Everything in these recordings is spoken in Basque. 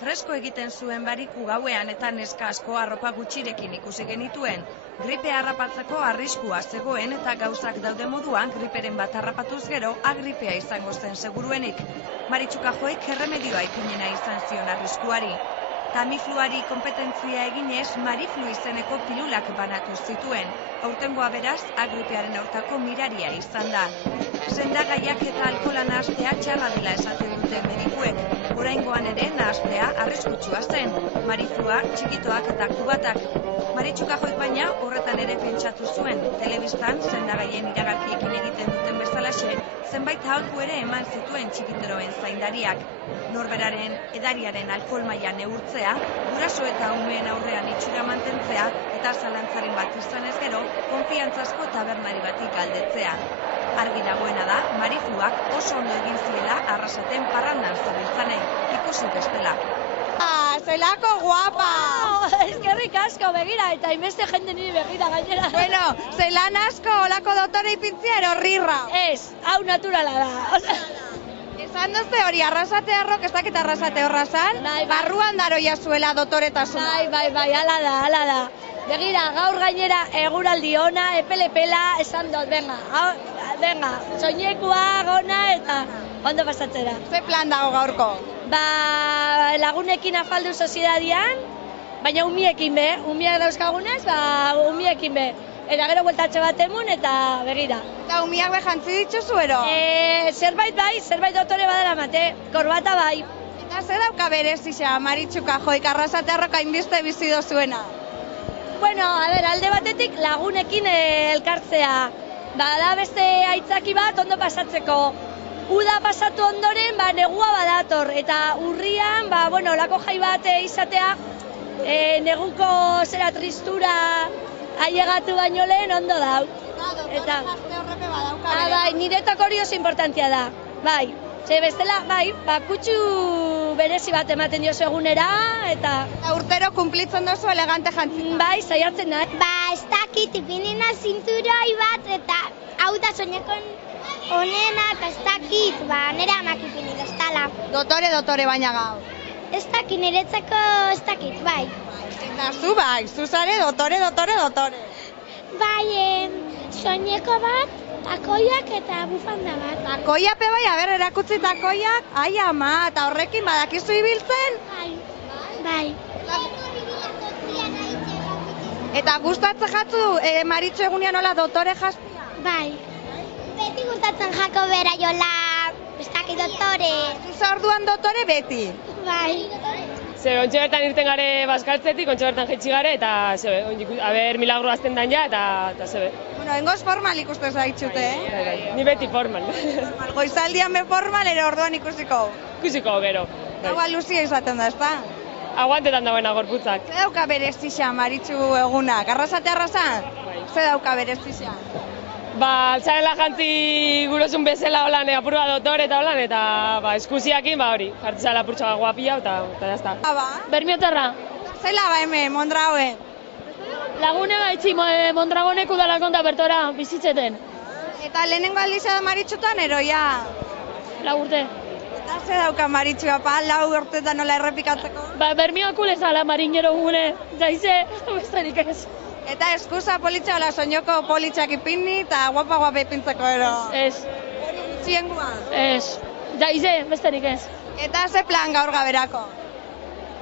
Fresko egiten zuen bariku gauean eta neska asko arropa gutxirekin ikusi genituen. Gripe harrapatzeko arriskua zegoen eta gauzak daude moduan griperen bat harrapatuz gero agripea izango zen seguruenik. Maritxu Kajoek erremedioa ipinena izan zion arriskuari. Tamifluari kompetentzia eginez Mariflu izeneko pilulak banatu zituen. Aurtengoa beraz, agripearen aurkako miraria izan da. Sendagaiak eta alkohola nahastea txarra dela esaten dute medikuek. Oraingoan ere nahastea arriskutsua zen. Mariflua, txikitoak eta kubatak. Maritxu Kajoek baina horretan ere pentsatu zuen. Telebistan sendagaien iragarkiekin egiten duten bezalaxe, zenbait aholku ere eman zituen txikiteroen zaindariak. Norberaren edariaren alkohol maila neurtzea, guraso eta umeen aurrean itxura mantentzea eta zalantzaren bat izanez gero, konfiantzazko tabernari batik galdetzea. Argi dagoena da, Marifluak oso ondo egin ziela Arrasaten parrandan zebiltzanei, ikusi bestela. Zelako guapa! Eskerrik asko, begira, eta inbeste jende niri begira gainera. Bueno, zelan asko, olako dotore ipintzia erorrirra. Ez, hau naturala da. Esan duzte hori, Arrasate arrok, ez dakit Arrasate horrazan, barruan daroia zuela dotoretasuna. Bai, ala da. Begira, gaur gainera eguraldi ona, epelepela, esan dut, venga, soinekua, gona eta ondo pasatzera. Ze plan dago gaurko? Lagunekin afaldu soziedadian, baina umiekin be, umiak dauzkagunez, umiekin be. Eta gero bueltatxe bat emun eta begira. Eta umiak behantzi ditzuzu ero? Zerbait dotore badara mate, korbata bai. Eta ze dauka berezisa, Maritxu Kajoik Arrasate arroka inbiste bizi dozuena? Bueno, alde batetik lagunekin elkartzea. Da beste aitzaki bat ondo pasatzeko. Uda pasatu ondoren, negua badator. Eta urrian, lako jai bat izatea, neguko zera tristura ailegatu baino lehen ondo dau. Eta gazte horrepe badauka. Bai, niretak hori oso importantia da. Bai, ze bestela, kutsu berezi bat ematen diozu egunera, eta urtero kumplitzen dozu elegante jantzita. Bai, saiatzen nahi. Ez dakit, ipinena zinturoi bat, eta hau da soinekon onena, eta ez dakit, nire amak ipini doztala. Dotore baina gau. Ez dakit, niretzako ez dakit, bai. Eta zu zare dotore. Bai, soineko bat, takoiak eta bufanda bat. Takoiape bai, erakutsi takoiak, ai ama, eta horrekin badakizu ibiltzen? Bai. Eta gustatzen jatzu Maritxu egunean hola dotore jazpia? Bai. Beti gustatzen jako bera jola, ez dakit dotore. Zuza orduan dotore beti? Bai. Ze, ontxe bertan irten gare bazkaltzetik, ontxe bertan jetxi gare, eta milagro azten dan ja, eta zebe. Bueno, engoz formal ikusten zaitxute, Bai, ni beti formal. Goizaldian be formal, ere orduan ikusiko? Ikusiko, gero. Gaua luzia izaten da, ezta? Aguantetan dagoena gorputzak. Ze dauka berezisa Maritxu egunak? Arrasate arrasan? Ze dauka berezisa? Altzarela jantzi gurosun bezala holan, apur bat dotore eta holan, eta eskusiakin, hori, jartzala apurtxoa guapia, eta jazta. Bermiotarra. Zela hemen, Mondragoen? Lagune gaitzi Mondragonek udalakonta bertora bizitzeten. Eta lehenengo aldizia da Maritxutan, eroia? 4 urte. Eta ze dauka Maritxu, 4 urtetan nola errepikatzeko? Bermioakul ezala marinero gune, jaize, besterik ez. Eta eskusa politxa, hola soinoko politxak ipini, eta guapa ipintzeko ero? Ez. Hori gutxiengua? Ez. Jaize, besterik ez. Eta ze plan gaur gaberako?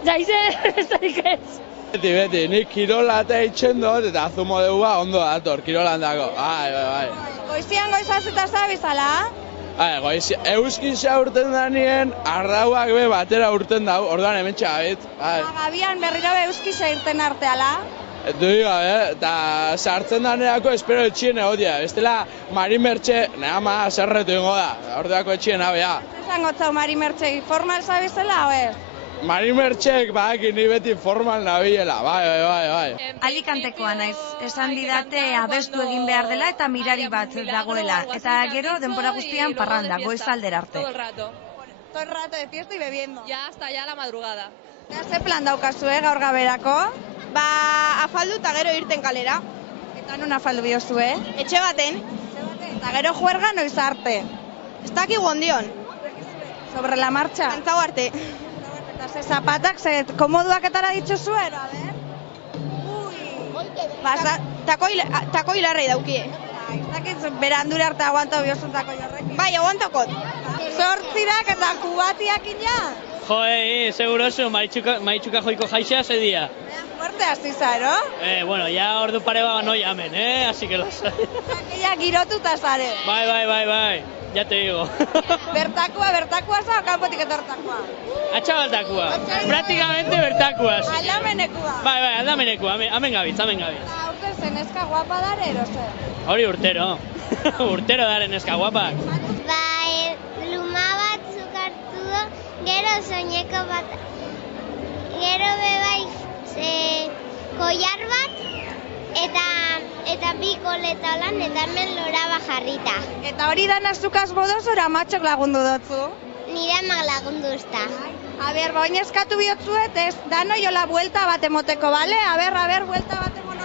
Jaize, besterik ez. Beti, nik kirola eta itxen dut, eta azumo dugua ondo dator, kirolan dago. Bai. Goizian goizazeta zabizala? Euskin urten da nien, ardauak be batera urten dau, orduan hemen txabit. Gabian berriro be euskisa irten arteala? Dui gabe, eta sartzen da nerako espero etxien egotia. Bestela, Marimertxe, nea ma, zerretu ingo da, orduako etxien abea. Zango txau Marimertxe, formal zabizela, oez? Marimertxek, ni beti formal nabiela, bai. Alicantekoa naiz, esan didate abestu egin behar dela eta mirari bat dagoela. Eta gero, denbora guztian parranda, goizaldera arte. Todo el rato de fiesta y bebiendo. Ya, hasta ya la madrugada. Ze plan daukazue gaur gaberako? Afaldu eta gero irten kalera. Eta non afaldu biozue? Etxe baten. Eta gero juerga noiz arte? Ez dakigu ondion. Sobre la marcha? Antzau arte. Eta ze zapatak, ze komoduak etara dituzuen, a ber? Takoi larrei daukie. Ez dakit, berandure arte aguanta biozun takoi horrekin. Bai, aguantakot. Zortzirak eta kubatiak ina? Seguroso, maritxuka joiko jaixa ese día. Fuerte hasi zaro? Bueno, ya ordu pare bat no llamen, así que lasai. Ja girotuta zare. Bai, ya te digo. Bertakoa za, kanpotik etortakoa? Atxabaltakoa, prácticamente bertakoa. Aldamenekua. Bai, aldamenekua, hemen gabitz. Urte zen eska guapa dare, erose? Hori urtero, urtero daren eska guapak. Luma batzuk hartu du, gero soineko bat, gero bebai koiar bat, eta bi koleta holan, eta hemen loraba jarrita. Eta hori dana zukaz bodoz, ora matxok lagundu dutzu? Nire amak lagundu usta. A ber, baina eskatu bihotzuet, ez, dano jola buelta bat emoteko, bale? A ber, buelta bat emoteko.